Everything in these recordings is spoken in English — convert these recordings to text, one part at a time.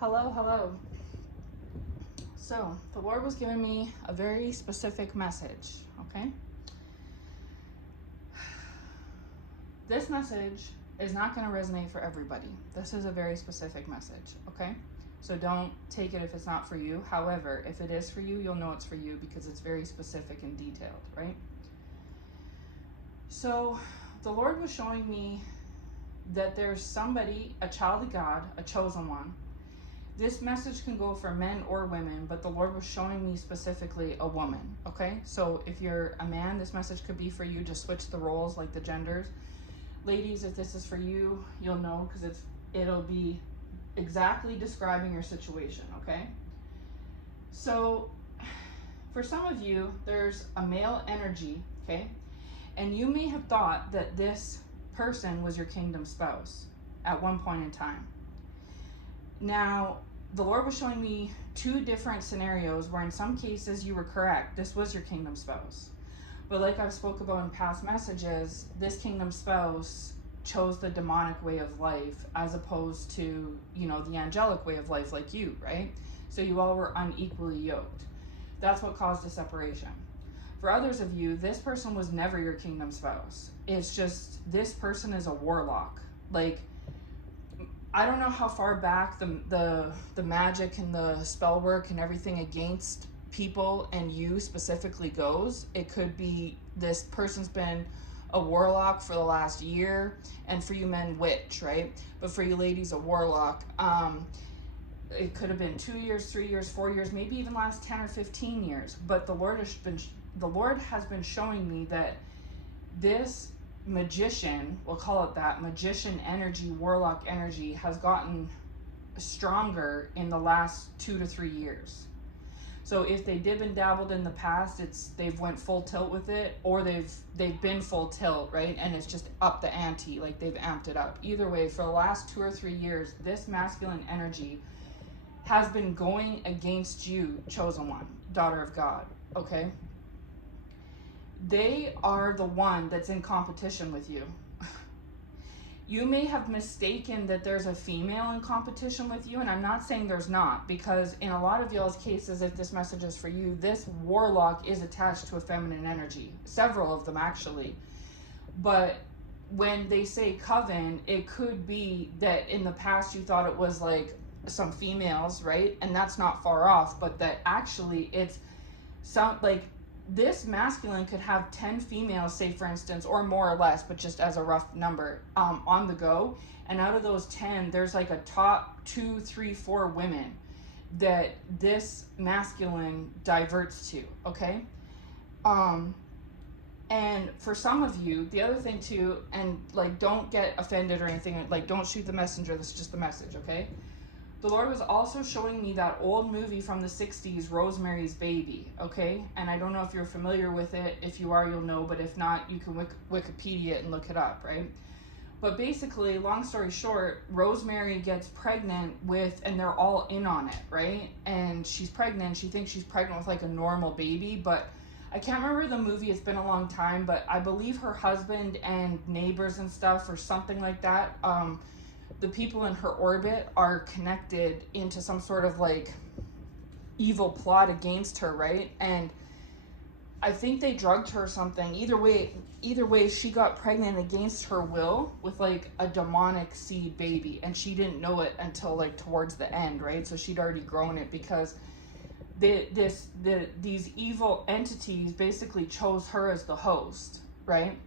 Hello. So, the Lord was giving me a very specific message, okay? This message is not going to resonate for everybody. This is a very specific message, okay? So don't take it if it's not for you. However, if it is for you, you'll know it's for you because it's very specific and detailed, right? So, the Lord was showing me that there's somebody, a child of God, a chosen one. This message can go for men or women, but the Lord was showing me specifically a woman, okay? So if you're a man, this message could be for you. Just switch the roles, like the genders. Ladies, if this is for you, you'll know because it'll be exactly describing your situation, okay? So for some of you, there's a male energy, okay? And you may have thought that this person was your kingdom spouse at one point in time. Now, the Lord was showing me two different scenarios where in some cases you were correct. This was your kingdom spouse. But like I've spoke about in past messages, this kingdom spouse chose the demonic way of life as opposed to, the angelic way of life like you, right? So you all were unequally yoked. That's what caused the separation. For others of you, this person was never your kingdom spouse. It's just this person is a warlock. Like, I don't know how far back the magic and the spell work and everything against people and you specifically goes. It could be this person's been a warlock for the last year, and for you men, witch, right? But for you ladies, a warlock. It could have been 2 years, 3 years, 4 years, maybe even last 10 or 15 years. But the Lord has been showing me that this magician, we'll call it that, magician energy, warlock energy, has gotten stronger in the last 2 to 3 years. So if they dib and dabbled in the past, they've went full tilt with it, or they've been full tilt, right? And it's just up the ante, like they've amped it up. Either way, for the last 2 or 3 years, this masculine energy has been going against you, chosen one, daughter of God, okay? They are the one that's in competition with you. You may have mistaken that there's a female in competition with you, and I'm not saying there's not, because in a lot of y'all's cases, if this message is for you, this warlock is attached to a feminine energy. Several of them, actually. But when they say coven, it could be that in the past you thought it was like some females, right? And that's not far off, but that actually it's some, like, this masculine could have 10 females, say for instance, or more or less, but just as a rough number, on the go. And out of those 10, there's like a top 2, 3, 4 women that this masculine diverts to, okay? And for some of you, the other thing too, and like, don't get offended or anything, like don't shoot the messenger, this is just the message, okay? The Lord was also showing me that old movie from the 60s, Rosemary's Baby, okay? And I don't know if you're familiar with it. If you are, you'll know, but if not, you can Wikipedia it and look it up, right? But basically, long story short, Rosemary gets pregnant with, and they're all in on it, right? And she's pregnant. She thinks she's pregnant with like a normal baby, but I can't remember the movie. It's been a long time, but I believe her husband and neighbors and stuff or something like that, the people in her orbit are connected into some sort of like evil plot against her, right? And I think they drugged her or something. Either way, she got pregnant against her will with like a demonic seed baby, and she didn't know it until like towards the end, right? So she'd already grown it because these evil entities basically chose her as the host, right?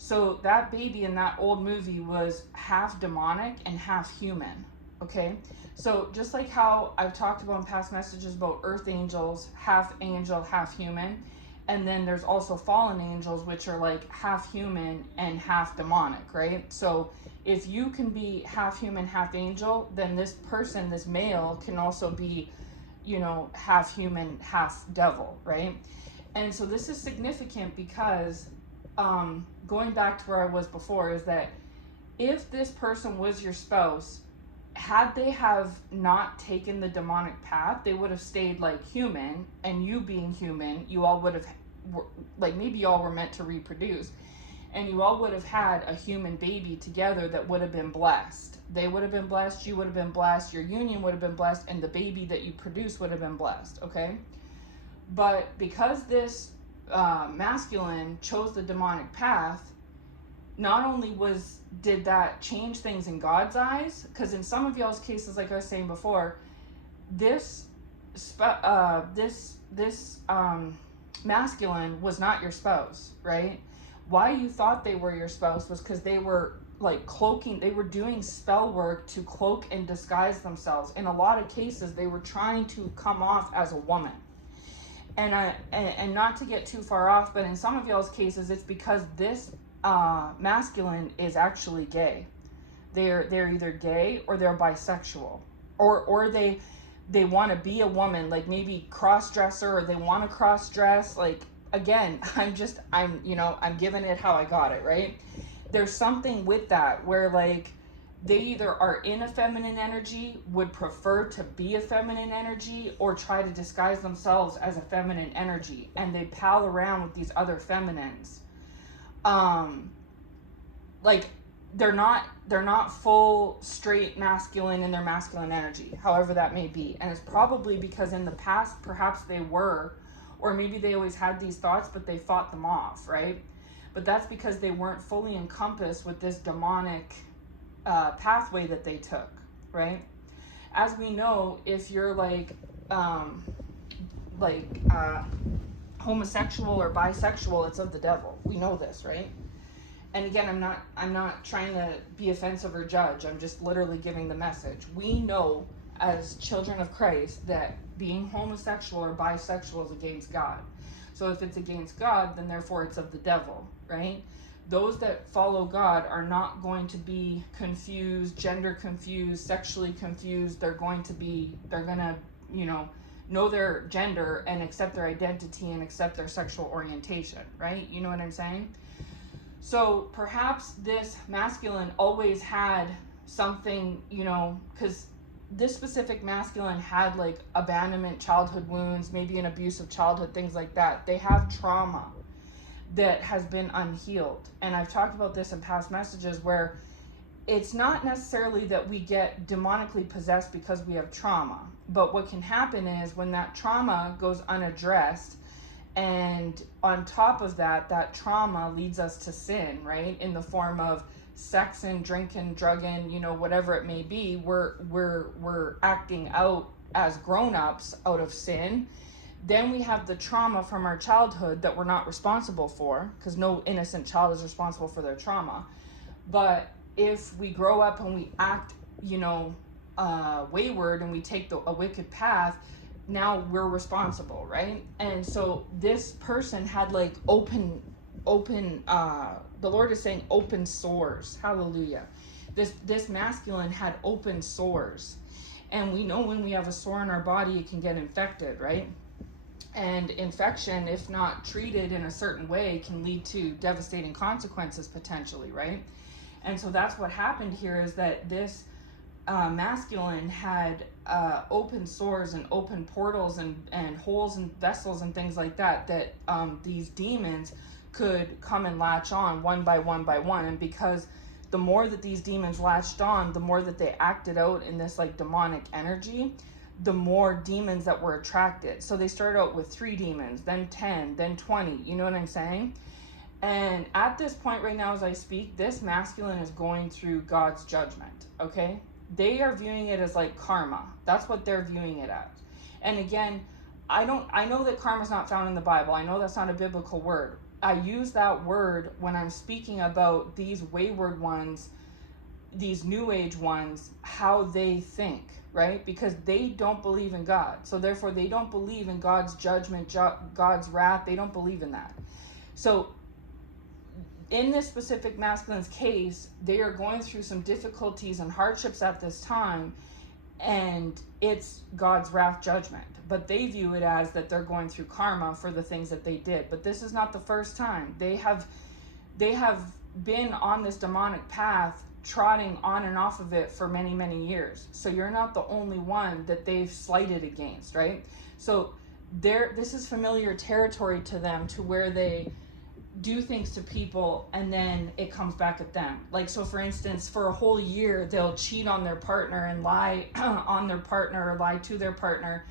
So that baby in that old movie was half demonic and half human, okay? So just like how I've talked about in past messages about earth angels, half angel, half human, and then there's also fallen angels, which are like half human and half demonic, right? So if you can be half human, half angel, then this person, this male, can also be, half human, half devil, right? And so this is significant because going back to where I was before, is that if this person was your spouse, had they have not taken the demonic path, they would have stayed like human, and you being human, you all would have, like, maybe y'all were meant to reproduce. and you all would have had a human baby together that would have been blessed. They would have been blessed, you would have been blessed, your union would have been blessed, and the baby that you produce would have been blessed, okay? But because this masculine chose the demonic path, not only did that change things in God's eyes, because in some of y'all's cases, like I was saying before, this masculine was not your spouse, right? Why you thought they were your spouse was because they were like cloaking, they were doing spell work to cloak and disguise themselves. In a lot of cases, they were trying to come off as a woman. And not to get too far off, but in some of y'all's cases, it's because this masculine is actually gay. They're either gay or they're bisexual, or they want to be a woman, like maybe cross-dresser, or they want to cross-dress. Like, again, I'm giving it how I got it, right? There's something with that where like they either are in a feminine energy, would prefer to be a feminine energy, or try to disguise themselves as a feminine energy, and they pal around with these other feminines. Like they're not full straight masculine in their masculine energy, however that may be. And it's probably because in the past perhaps they were, or maybe they always had these thoughts but they fought them off, right? But that's because they weren't fully encompassed with this demonic pathway that they took, right? As we know, if you're homosexual or bisexual, it's of the devil. We know this, right? And again, I'm not trying to be offensive or judge. I'm just literally giving the message. We know as children of Christ that being homosexual or bisexual is against God. So if it's against God, then therefore it's of the devil, right? Those that follow God are not going to be confused, gender confused, sexually confused. They're gonna, know their gender and accept their identity and accept their sexual orientation, right? You know what I'm saying? So perhaps this masculine always had something, because this specific masculine had like abandonment, childhood wounds, maybe an abusive childhood, things like that. They have trauma that has been unhealed. And I've talked about this in past messages where it's not necessarily that we get demonically possessed because we have trauma, but what can happen is when that trauma goes unaddressed, and on top of that, that trauma leads us to sin, right? In the form of sexing, drinking, drugging, whatever it may be, we're acting out as grown-ups out of sin. Then we have the trauma from our childhood that we're not responsible for, because no innocent child is responsible for their trauma. But if we grow up and we act, wayward, and we take a wicked path, now we're responsible, right? And so this person had like open, the Lord is saying open sores. Hallelujah. This masculine had open sores. And we know when we have a sore in our body, it can get infected, right? And infection, if not treated in a certain way, can lead to devastating consequences potentially, right? And so that's what happened here, is that this masculine had open sores and open portals and holes and vessels and things like that these demons could come and latch on one by one by one. And because the more that these demons latched on, the more that they acted out in this like demonic energy, the more demons that were attracted. So they started out with 3 demons, then 10, then 20. You know what I'm saying? And at this point right now, as I speak, this masculine is going through God's judgment, okay? They are viewing it as like karma. That's what they're viewing it as. And again, I know that karma is not found in the Bible. I know that's not a biblical word. I use that word when I'm speaking about these wayward ones, these new age ones, how they think, right? Because they don't believe in God. So therefore they don't believe in God's judgment, God's wrath. They don't believe in that. So in this specific masculine's case, they are going through some difficulties and hardships at this time, and it's God's wrath judgment. But they view it as that they're going through karma for the things that they did. But this is not the first time. They have been on this demonic path, trotting on and off of it for many, many years. So you're not the only one that they've slighted against, right? So this is familiar territory to them, to where do things to people and then it comes back at them. Like, so for instance, for a whole year, they'll cheat on their partner and lie on their partner or lie to their partner.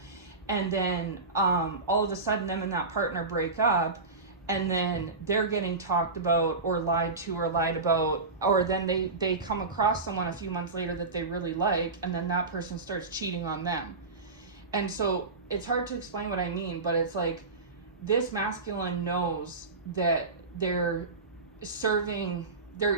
And then all of a sudden them and that partner break up, and then they're getting talked about or lied to or lied about, or then they come across someone a few months later that they really like, and then that person starts cheating on them. And so it's hard to explain what I mean, but it's like this masculine knows that they're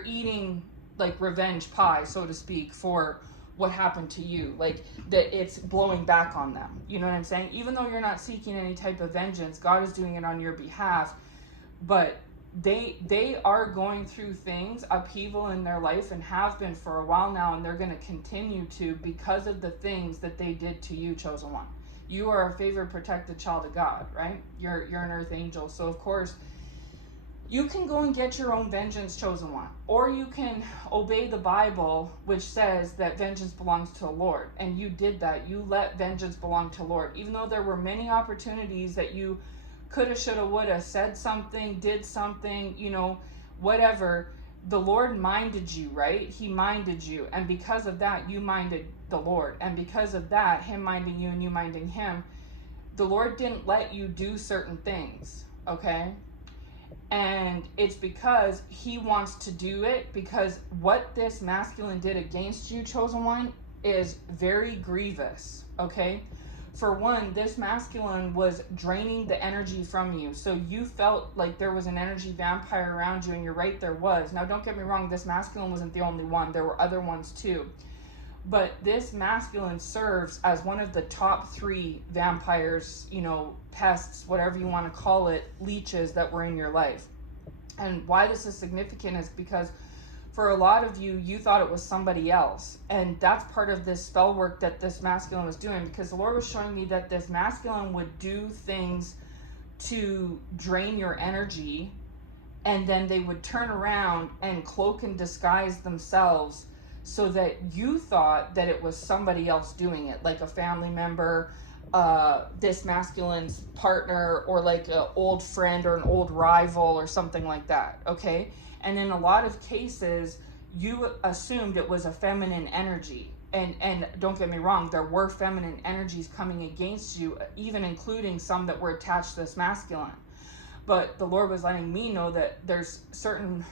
eating like revenge pie, so to speak, for what happened to you. Like, that it's blowing back on them. You know what I'm saying? Even though you're not seeking any type of vengeance, God is doing it on your behalf. But they are going through things, upheaval in their life, and have been for a while now, and they're going to continue to, because of the things that they did to you, chosen one. You are a favored, protected child of God, right? You're an earth angel. So of course you can go and get your own vengeance, chosen one, or you can obey the Bible, which says that vengeance belongs to the Lord. And you did that. You let vengeance belong to the Lord, even though there were many opportunities that you coulda, shoulda, woulda, said something, did something, you know, whatever. The Lord minded you, right? He minded you. And because of that, you minded the Lord. And because of that, him minding you and you minding him, the Lord didn't let you do certain things, okay? And it's because he wants to do it, because what this masculine did against you, chosen one, is very grievous, okay? For one, this masculine was draining the energy from you. So you felt like there was an energy vampire around you, and you're right, there was. Now, don't get me wrong, this masculine wasn't the only one. There were other ones too. But this masculine serves as one of the top 3 vampires, you know, pests, whatever you want to call it, leeches that were in your life. And why this is significant is because for a lot of you, you thought it was somebody else. And that's part of this spell work that this masculine was doing, because the Lord was showing me that this masculine would do things to drain your energy, and then they would turn around and cloak and disguise themselves so that you thought that it was somebody else doing it, like a family member, this masculine's partner, or like an old friend or an old rival or something like that, okay? And in a lot of cases, you assumed it was a feminine energy. And don't get me wrong, there were feminine energies coming against you, even including some that were attached to this masculine. But the Lord was letting me know that there's certain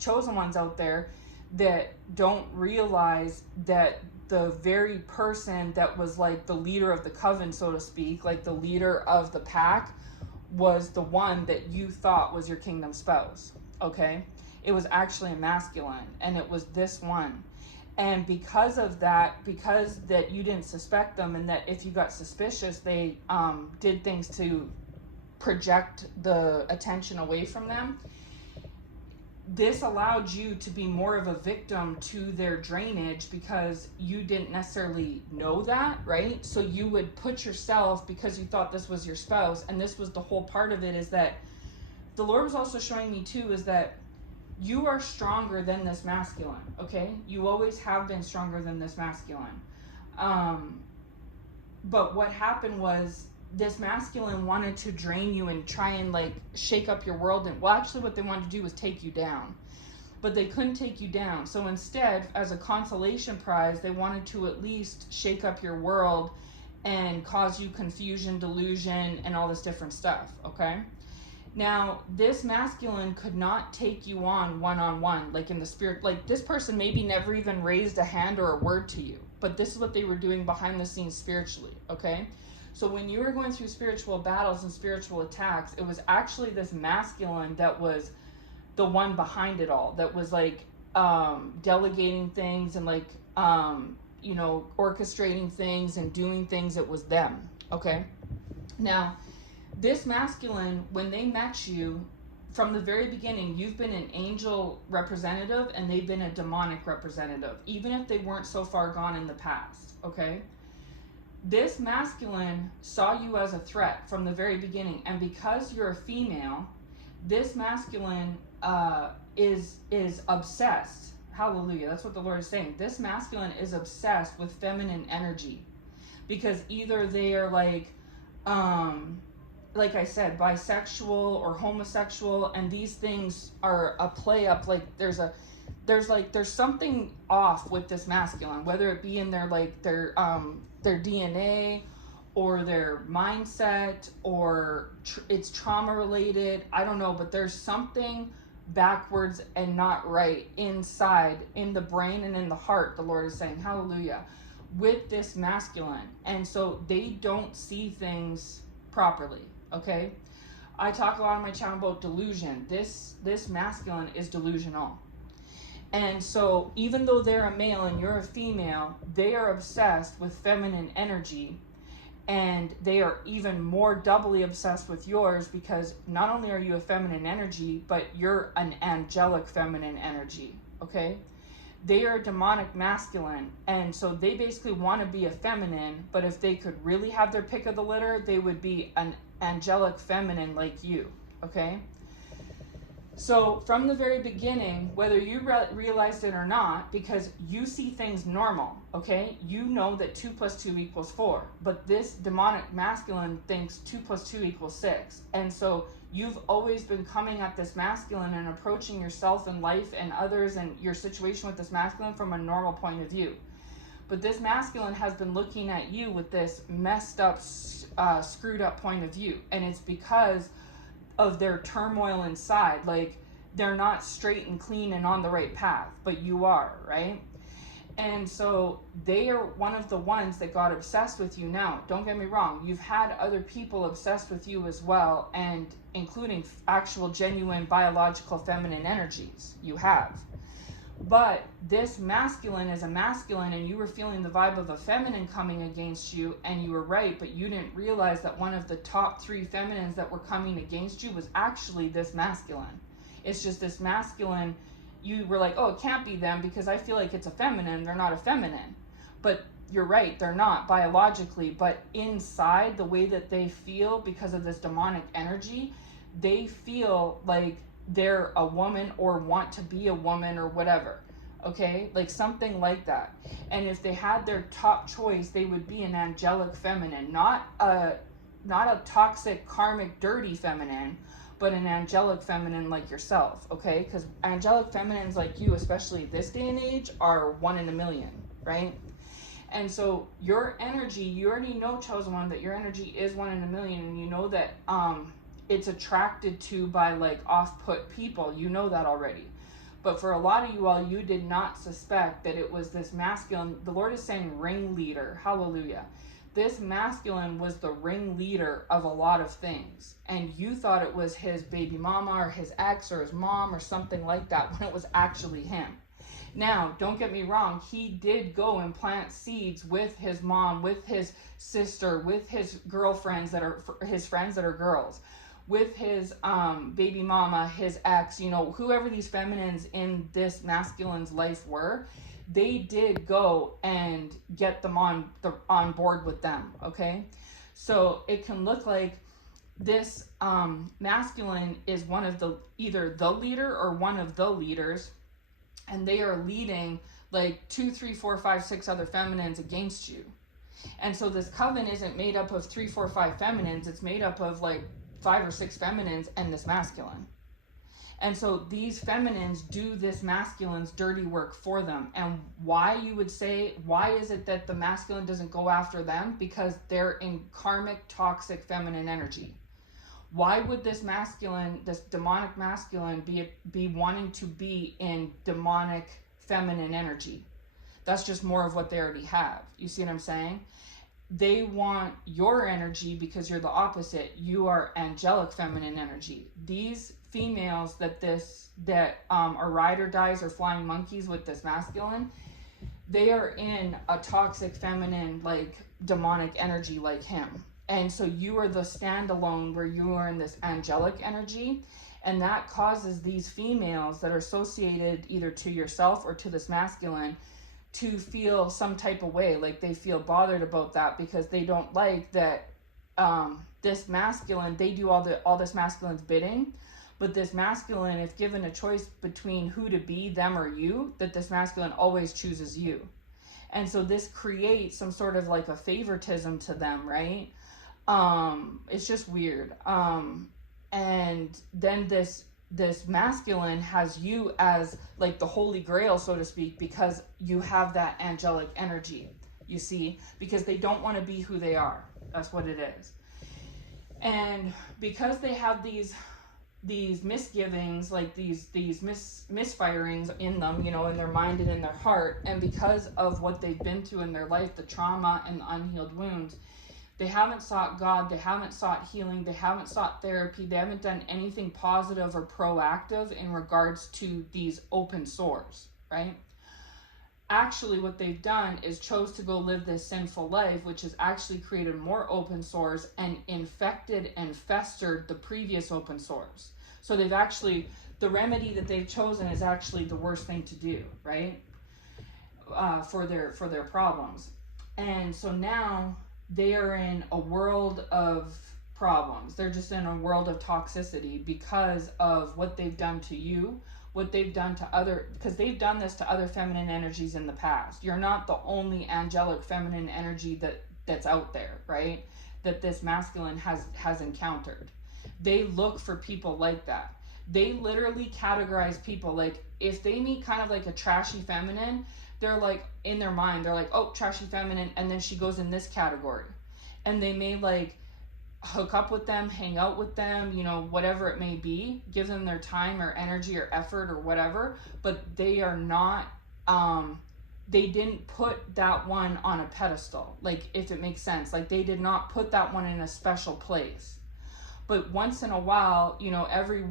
chosen ones out there that don't realize that the very person that was like the leader of the coven, so to speak, like the leader of the pack, was the one that you thought was your kingdom spouse, okay? It was actually a masculine, and it was this one. And because of that, because that you didn't suspect them, and that if you got suspicious, they did things to project the attention away from them, this allowed you to be more of a victim to their drainage, because you didn't necessarily know that, right? So you would put yourself, because you thought this was your spouse, and this was the whole part of it, is that the Lord was also showing me too, is that you are stronger than this masculine, okay? You always have been stronger than this masculine. But what happened was, this masculine wanted to drain you and try and like shake up your world. And well, actually what they wanted to do was take you down, but they couldn't take you down. So instead, as a consolation prize, they wanted to at least shake up your world and cause you confusion, delusion, and all this different stuff, okay? Now, this masculine could not take you on one-on-one, like in the spirit. Like, this person maybe never even raised a hand or a word to you, but this is what they were doing behind the scenes spiritually, okay? So when you were going through spiritual battles and spiritual attacks, it was actually this masculine that was the one behind it all, that was like delegating things and like, you know, orchestrating things and doing things. It was them, okay? Now, this masculine, when they met you, from the very beginning, you've been an angel representative and they've been a demonic representative, even if they weren't so far gone in the past, okay? This masculine saw you as a threat from the very beginning, and because you're a female, this masculine is obsessed. Hallelujah, that's what the Lord is saying. This masculine is obsessed with feminine energy, because either they are like like I said, bisexual or homosexual, and these things are a play up, like there's something off with this masculine, whether it be in their DNA or their mindset, or it's trauma related, I don't know, but there's something backwards and not right inside, in the brain and in the heart, the Lord is saying, hallelujah, with this masculine. And so they don't see things properly. Okay, I talk a lot on my channel about delusion. This masculine is delusional. And so even though they're a male and you're a female, they are obsessed with feminine energy, and they are even more doubly obsessed with yours, because not only are you a feminine energy, but you're an angelic feminine energy. Okay, they are a demonic masculine, and so they basically want to be a feminine, but if they could really have their pick of the litter, they would be an angelic feminine like you. Okay, so from the very beginning, whether you realized it or not, because you see things normal, okay, you know that 2 + 2 = 4, but this demonic masculine thinks 2 + 2 = 6, and so you've always been coming at this masculine and approaching yourself and life and others and your situation with this masculine from a normal point of view. But this masculine has been looking at you with this messed up, screwed up point of view. And it's because of their turmoil inside. Like, they're not straight and clean and on the right path, but you are, right? And so they are one of the ones that got obsessed with you. Now, don't get me wrong, you've had other people obsessed with you as well, and including actual genuine biological feminine energies. You have. But this masculine is a masculine, and you were feeling the vibe of a feminine coming against you, and you were right, but you didn't realize that one of the top 3 feminines that were coming against you was actually this masculine. It's just this masculine, you were like, oh, it can't be them because I feel like it's a feminine. They're not a feminine. But you're right, they're not biologically, but inside, the way that they feel because of this demonic energy, they feel like they're a woman or want to be a woman or whatever. Okay, like something like that. And if they had their top choice, they would be an angelic feminine, not a toxic, karmic, dirty feminine, but an angelic feminine like yourself. Okay, because angelic feminines like you, especially this day and age, are 1 in a million, right? And so your energy, you already know, chosen one, that your energy is 1 in a million, and you know that it's attracted to by like off-put people. You know that already. But for a lot of you all, you did not suspect that it was this masculine. The Lord is saying ringleader. Hallelujah. This masculine was the ringleader of a lot of things. And you thought it was his baby mama or his ex or his mom or something like that, when it was actually him. Now, don't get me wrong. He did go and plant seeds with his mom, with his sister, with his girlfriends that are his friends that are girls, with his baby mama, his ex, you know, whoever these feminines in this masculine's life were, they did go and get them on board with them, okay? So it can look like this masculine is one of the, either the leader or one of the leaders, and they are leading like 2, 3, 4, 5, 6 other feminines against you. And so this coven isn't made up of 3, 4, 5 feminines, it's made up of like 5 or 6 feminines and this masculine. And so these feminines do this masculine's dirty work for them. And why, you would say, why is it that the masculine doesn't go after them? Because they're in karmic, toxic feminine energy. Why would this masculine, this demonic masculine, be wanting to be in demonic feminine energy? That's just more of what they already have. You see what I'm saying? They want your energy because you're the opposite. You are angelic feminine energy. These females that are ride or dies or flying monkeys with this masculine, they are in a toxic feminine, like demonic energy like him. And so you are the standalone where you are in this angelic energy, and that causes these females that are associated either to yourself or to this masculine to feel some type of way, like they feel bothered about that, because they don't like that this masculine, they do all this masculine's bidding, but this masculine, if given a choice between who to be, them or you, that this masculine always chooses you. And so this creates some sort of like a favoritism to them, right? It's just weird. And then this masculine has you as like the holy grail, so to speak, because you have that angelic energy, you see, because they don't want to be who they are. That's what it is. And because they have these misgivings, like these misfirings in them, you know, in their mind and in their heart, and because of what they've been through in their life, the trauma and the unhealed wounds, they haven't sought God, they haven't sought healing, they haven't sought therapy, they haven't done anything positive or proactive in regards to these open sores, right? Actually, what they've done is chose to go live this sinful life, which has actually created more open sores and infected and festered the previous open sores. So they've actually, the remedy that they've chosen is actually the worst thing to do, right? For their problems. And so now they are in a world of problems. They're just in a world of toxicity because of what they've done to you, what they've done to other, because they've done this to other feminine energies in the past. You're not the only angelic feminine energy that's out there, right? That this masculine has encountered. They look for people like that. They literally categorize people, like if they meet kind of like a trashy feminine, they're like, in their mind, they're like, oh, trashy feminine, and then she goes in this category. And they may like hook up with them, hang out with them, you know, whatever it may be, give them their time or energy or effort or whatever, but they are not, they didn't put that one on a pedestal, like, if it makes sense. Like, they did not put that one in a special place. But once in a while, you know, every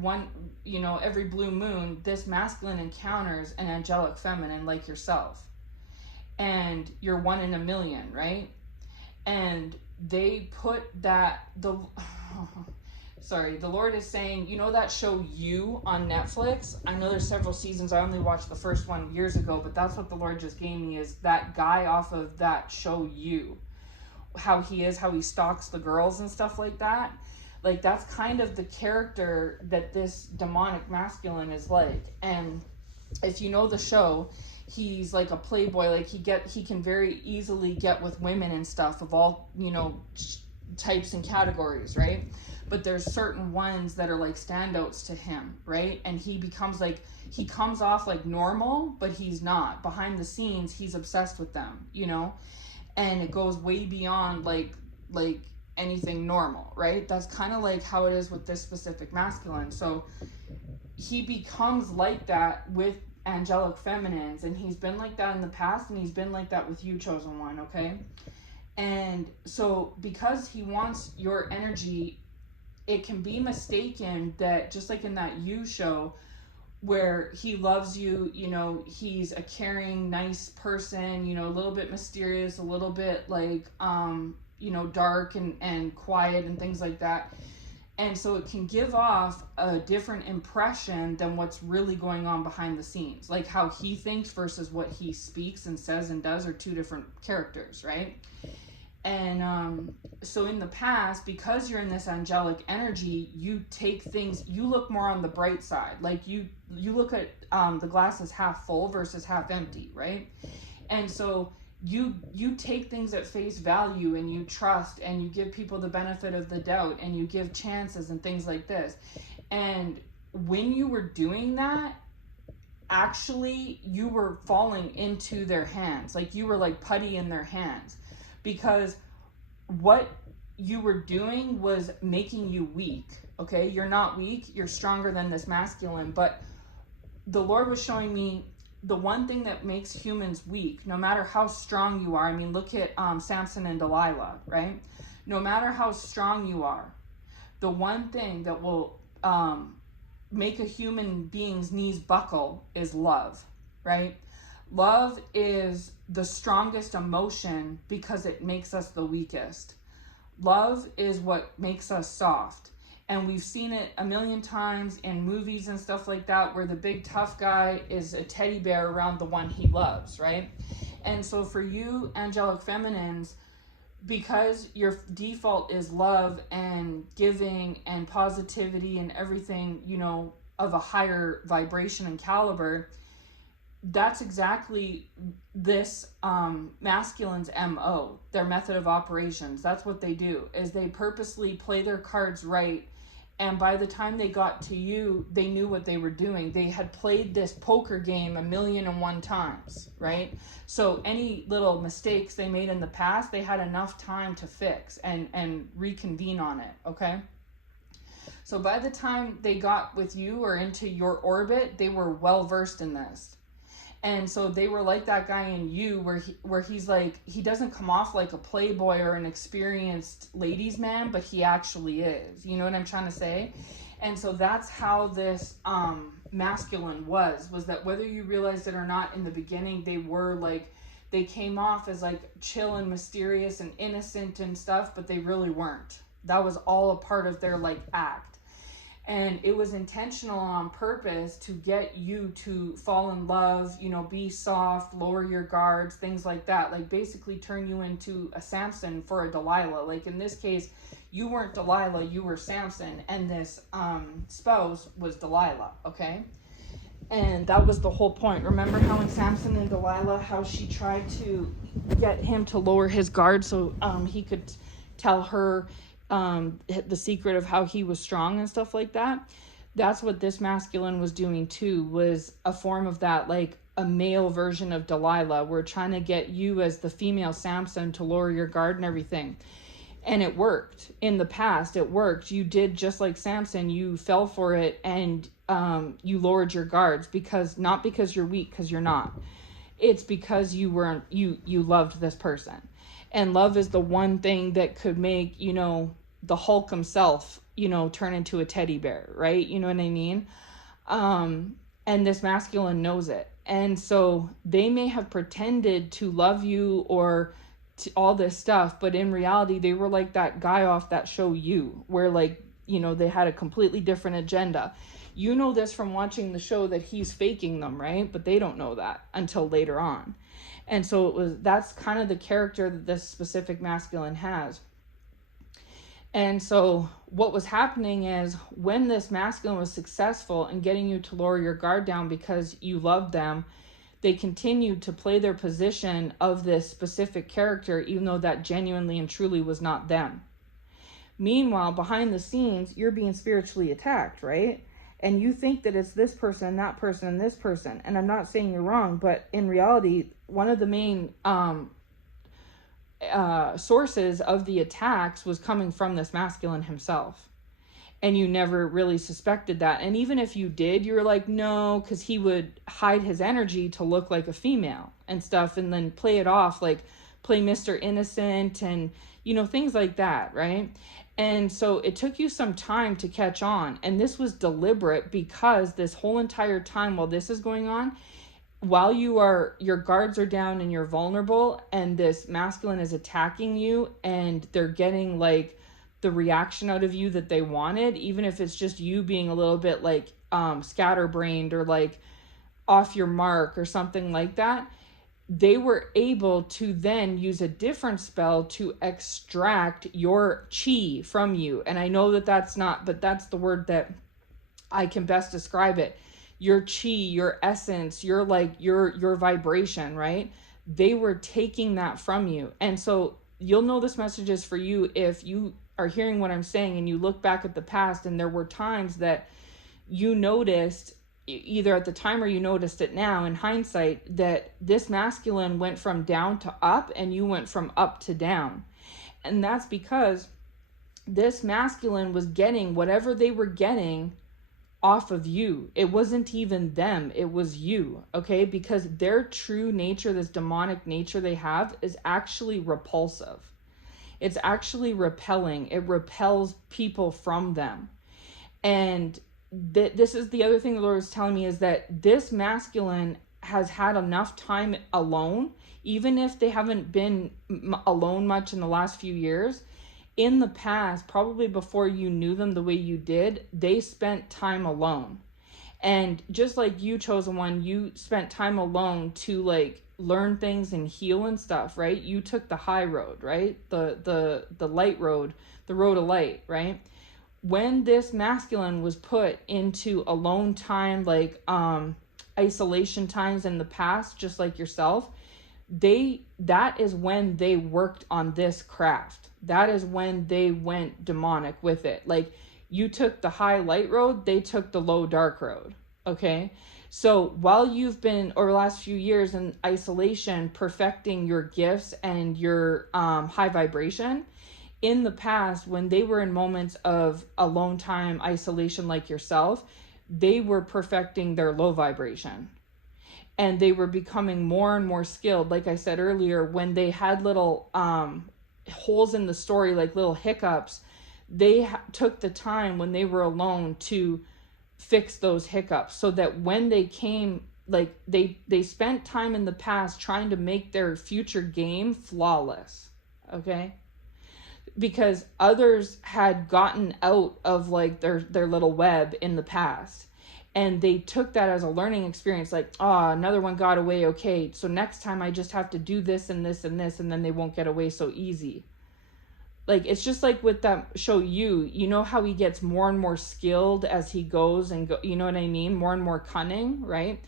blue moon, this masculine encounters an angelic feminine like yourself. And you're one in a million, right? And they put that, the Lord is saying, you know that show You on Netflix? I know there's several seasons. I only watched the first one years ago, but that's what the Lord just gave me, is that guy off of that show You. How he stalks the girls and stuff like that. Like, that's kind of the character that this demonic masculine is like. And if you know the show, he's like a playboy. Like, he can very easily get with women and stuff of all, you know, types and categories, right? But there's certain ones that are like standouts to him, right? And he becomes like, he comes off like normal, but he's not. Behind the scenes, he's obsessed with them, you know? And it goes way beyond like anything normal, right? That's kind of like how it is with this specific masculine. So he becomes like that with angelic feminines, and he's been like that in the past, and he's been like that with you, chosen one, okay? And so because he wants your energy, it can be mistaken that, just like in that You show, where he loves you, you know, he's a caring, nice person, you know, a little bit mysterious, a little bit like, you know, dark and quiet and things like that. And so it can give off a different impression than what's really going on behind the scenes. Like how he thinks versus what he speaks and says and does are two different characters, right? And so in the past, because you're in this angelic energy, you take things, you look more on the bright side. Like you look at the glass as half full versus half empty, right? And so you take things at face value, and you trust, and you give people the benefit of the doubt, and you give chances and things like this. And when you were doing that, actually you were falling into their hands. Like you were like putty in their hands, because what you were doing was making you weak. Okay, you're not weak, you're stronger than this masculine. But the Lord was showing me the one thing that makes humans weak, no matter how strong you are. I mean, look at Samson and Delilah, right? No matter how strong you are, the one thing that will make a human being's knees buckle is love, right? Love is the strongest emotion because it makes us the weakest. Love is what makes us soft. And we've seen it a million times in movies and stuff like that, where the big tough guy is a teddy bear around the one he loves, right? And so for you, angelic feminines, because your default is love and giving and positivity and everything, you know, of a higher vibration and caliber, that's exactly this masculine's MO, their method of operations. That's what they do, is they purposely play their cards right, and by the time they got to you, they knew what they were doing. They had played this poker game 1,000,001 times, right? So any little mistakes they made in the past, they had enough time to fix and reconvene on it, okay? So by the time they got with you or into your orbit, they were well versed in this. And so they were like that guy in You, where he's like, he doesn't come off like a playboy or an experienced ladies man, but he actually is. You know what I'm trying to say? And so that's how this masculine was that whether you realized it or not in the beginning, they were like, they came off as like chill and mysterious and innocent and stuff, but they really weren't. That was all a part of their like act. And it was intentional on purpose to get you to fall in love, you know, be soft, lower your guards, things like that. Like basically turn you into a Samson for a Delilah. Like in this case, you weren't Delilah, you were Samson. And this spouse was Delilah, okay? And that was the whole point. Remember how in Samson and Delilah, how she tried to get him to lower his guard so he could tell her the secret of how he was strong and stuff like that. That's what this masculine was doing too, was a form of that, like a male version of Delilah. We're trying to get you as the female Samson to lower your guard and everything. And it worked. In the past, it worked. You did just like Samson. You fell for it and you lowered your guards, because not because you're weak, because you're not. It's because you loved this person. And love is the one thing that could make, you know, the Hulk himself, you know, turn into a teddy bear, right? You know what I mean? And this masculine knows it. And so they may have pretended to love you or to all this stuff, but in reality, they were like that guy off that show You, where like, you know, they had a completely different agenda. You know this from watching the show that he's faking them, right? But they don't know that until later on. And so that's kind of the character that this specific masculine has. And so what was happening is when this masculine was successful in getting you to lower your guard down because you loved them, they continued to play their position of this specific character, even though that genuinely and truly was not them. Meanwhile, behind the scenes, you're being spiritually attacked, right? And you think that it's this person, that person, and this person. And I'm not saying you're wrong, but in reality, one of the main sources of the attacks was coming from this masculine himself. And you never really suspected that. And even if you did, you were like, no, because he would hide his energy to look like a female and stuff, and then play it off, like play Mr. Innocent and, you know, things like that, right? And so it took you some time to catch on. And this was deliberate, because this whole entire time while this is going on, while your guards are down and you're vulnerable, and this masculine is attacking you, and they're getting like the reaction out of you that they wanted, even if it's just you being a little bit like scatterbrained or like off your mark or something like that, they were able to then use a different spell to extract your chi from you. And I know that that's not, but that's the word that I can best describe it. Your chi, your essence, your like your vibration, right? They were taking that from you. And so you'll know this message is for you if you are hearing what I'm saying and you look back at the past, and there were times that you noticed, either at the time or you noticed it now in hindsight, that this masculine went from down to up and you went from up to down. And that's because this masculine was getting whatever they were getting off of you. It wasn't even them, it was you, okay? Because their true nature, this demonic nature they have, is actually repulsive. It's actually repelling. It repels people from them. And this is the other thing the Lord was telling me, is that this masculine has had enough time alone, even if they haven't been alone much in the last few years. In the past, probably before you knew them the way you did, they spent time alone. And just like you, chosen one, you spent time alone to like learn things and heal and stuff, right? You took the high road, right? The light road, the road of light, right? When this masculine was put into alone time, like isolation times in the past, just like yourself, that is when they worked on this craft. That is when they went demonic with it. Like, you took the high light road, they took the low dark road. Okay. So while you've been, over the last few years, in isolation, perfecting your gifts and your high vibration, in the past, when they were in moments of alone time, isolation like yourself, they were perfecting their low vibration. And they were becoming more and more skilled. Like I said earlier, when they had little holes in the story, like little hiccups, they took the time when they were alone to fix those hiccups, so that when they came, like they spent time in the past trying to make their future game flawless. Okay. Because others had gotten out of like their little web in the past, and they took that as a learning experience. Like, another one got away. Okay, so next time I just have to do this and this and this, and then they won't get away so easy. Like, it's just like with that show, you know how he gets more and more skilled as he goes and you know what I mean? More and more cunning, right?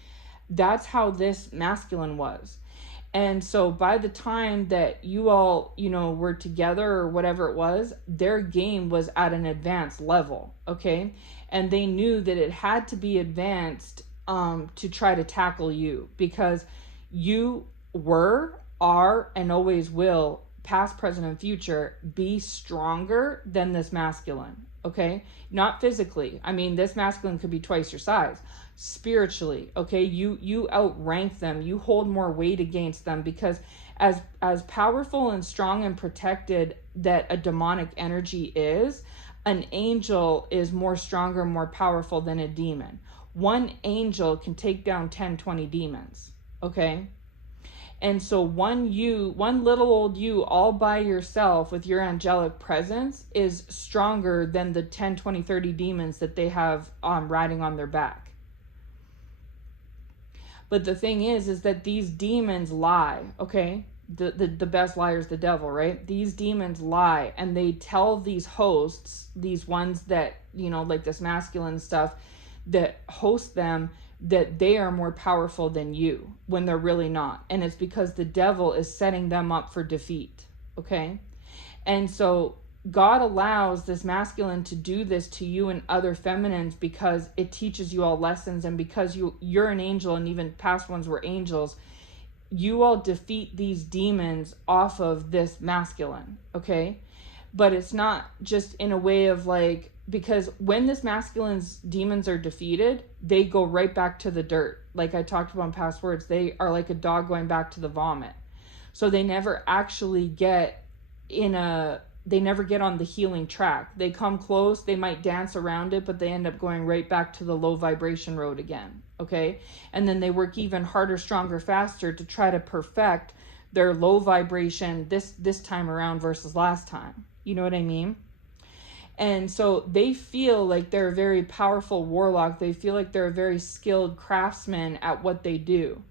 That's how this masculine was. And so by the time that you all, were together or whatever it was, their game was at an advanced level. Okay. And they knew that it had to be advanced to try to tackle you, because you are, and always will, past, present, and future, be stronger than this masculine. Okay. Not physically. I mean, this masculine could be twice your size. Spiritually, okay, you outrank them, you hold more weight against them, because as powerful and strong and protected that a demonic energy is, an angel is more stronger, more powerful than a demon. One angel can take down 10-20 demons. Okay. And so one little old you all by yourself with your angelic presence is stronger than the 10, 20, 30 demons that they have riding on their back. But the thing is that these demons lie, okay? The best liar is the devil, right? These demons lie, and they tell these hosts, these ones that, like this masculine stuff, that host them, that they are more powerful than you, when they're really not. And it's because the devil is setting them up for defeat, okay? And so God allows this masculine to do this to you and other feminines, because it teaches you all lessons, and because you're an angel, and even past ones were angels, you all defeat these demons off of this masculine, okay? But it's not just in a way of like, because when this masculine's demons are defeated, they go right back to the dirt. Like I talked about in past words, they are like a dog going back to the vomit. So they never actually get they never get on the healing track. They come close, they might dance around it, but they end up going right back to the low vibration road again, okay? And then they work even harder, stronger, faster to try to perfect their low vibration this time around versus last time. You know what I mean? And so they feel like they're a very powerful warlock. They feel like they're a very skilled craftsman at what they do.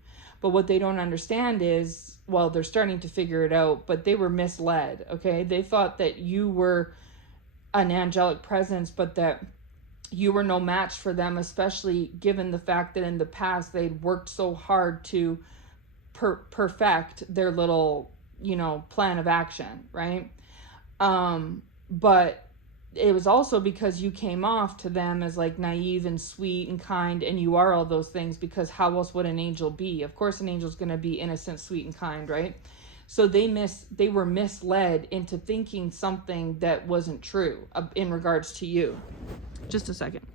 But what they don't understand is, well, they're starting to figure it out, but they were misled, okay? They thought that you were an angelic presence, but that you were no match for them, especially given the fact that in the past they'd worked so hard to perfect their little, plan of action, right? But it was also because you came off to them as like naive and sweet and kind, and you are all those things, because how else would an angel be? Of course an angel's going to be innocent, sweet, and kind, right? So they were misled into thinking something that wasn't true in regards to you. Just a second.